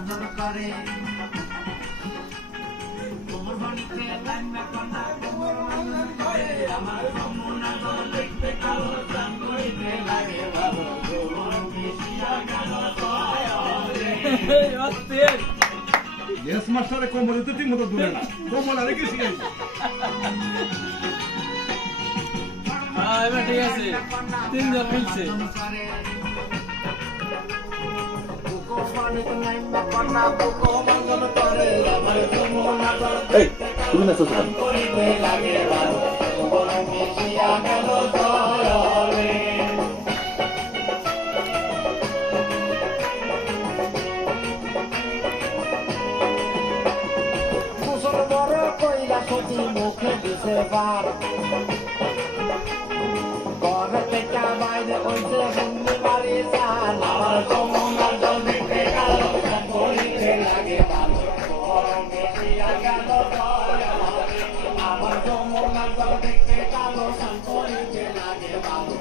নজর করে কোমর বনিতে লাইনা কন্যা কোমর নজর করে আমার যমুনা জল দেখতে কালো চান করিতে লাগে ভালো কোমর মিশিয়া গেল জয় ইয়েস মাস্টারে কোমরে তো ঠিক মতো ধরে না কোমর আরে কি শিখাই এবার ঠিক আছে তিনজন মিলছে এই তুমি না সোসান মুখে দিছে বার ঘরে থেকে বাইরে হইছে বন্ধু বাড়ি চান আমার যমুনার জল দেখতে কালো চান করিতে লাগে ভালো গরম মিশিয়া গেল জয় আমার যমুনার জল দেখতে কালো চান করিতে লাগে ভালো